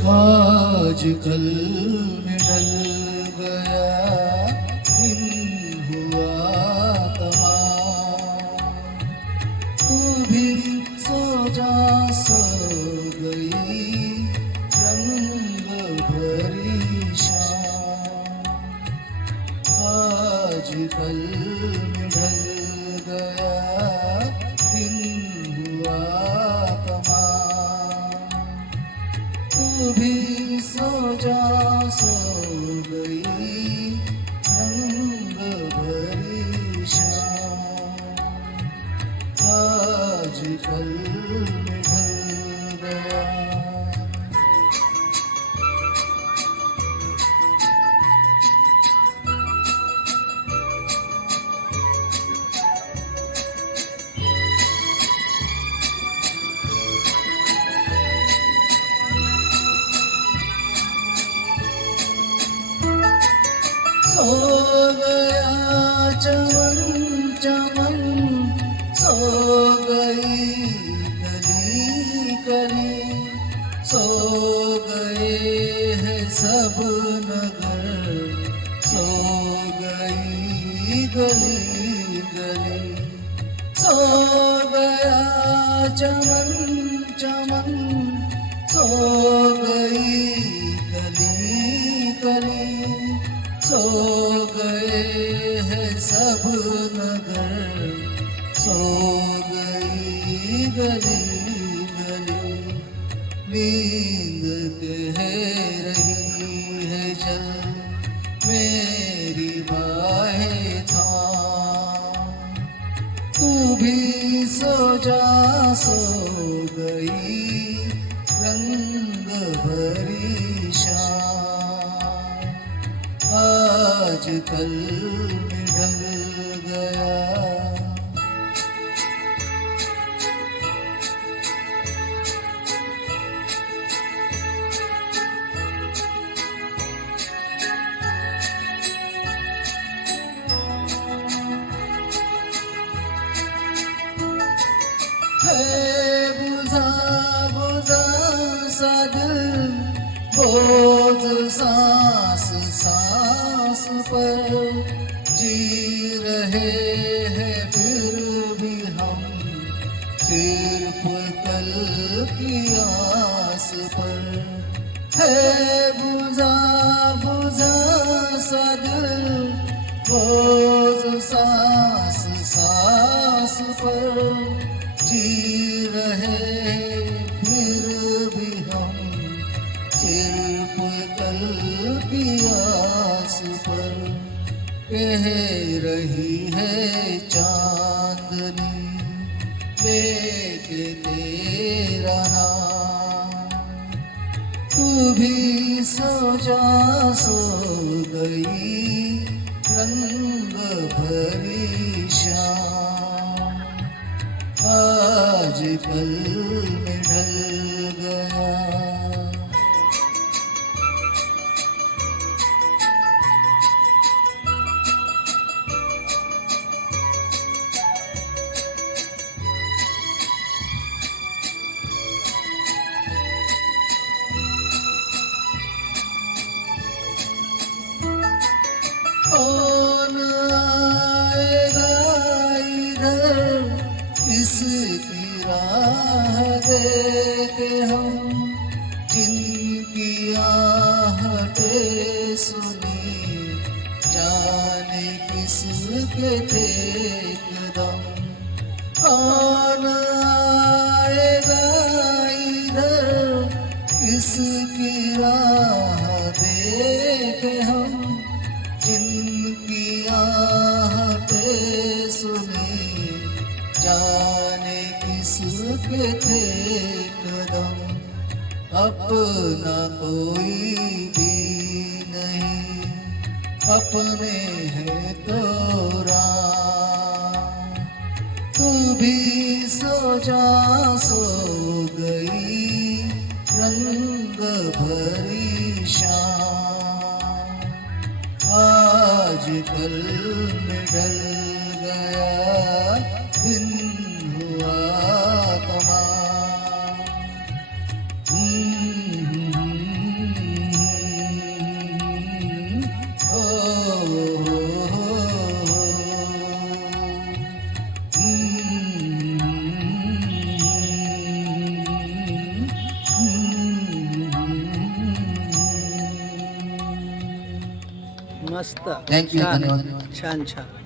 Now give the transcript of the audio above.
आज कल में ढल गया दिन हुआ तमाम। तू भी सो जा सो गई रंग भरी शाम। आज कल में ढल गया दिन हुआ तमाम। तू भी सो जा सो गई रंग भरी शाम। आज कल में ढल गया। सो गया चमन चमन, सो गई कली कली, सो गए हैं सब नगर, सो गई गली गली। सो गया चमन चमन, सो गई कली कली, सो गए हैं सब नगर, सो गई गली गली। नींद कह रही है चल मेरी बाहें थाम। तू भी सो जा सो गई रंग भरी शाम। आज कल में ढल गया। है बुझा बुझा सा दिल, बोझ सांस सांस पर, जी रहे हैं फिर भी हम सिर्फ कल की आस पर। है बुझा बुझा सा दिल, बोझ सांस सांस पर, जी रहे फिर भी हम सिर्फ कल की आस पर। कह रही है चांदनी लेके तेरा नाम। तू भी सो जा सो गई रंग भरी शाम। आज कल में ढल गया। कौन आएगा इधर इसकी राह देखे हम, जिनकी आहटें सुनी जाने किसके थे कदम। कौन आएगा इधर इसकी राह देखे हम, जिनकी आहटें सुनी जाने किसके थे कदम। अपना कोई भी नहीं, अपने हैं तो राम। तू भी सो जा सो गई रंग भरी शाम। आज कल में ढल गया दिन हुआ तमाम। मस्त थँक्यू छान धन्यवाद छान छान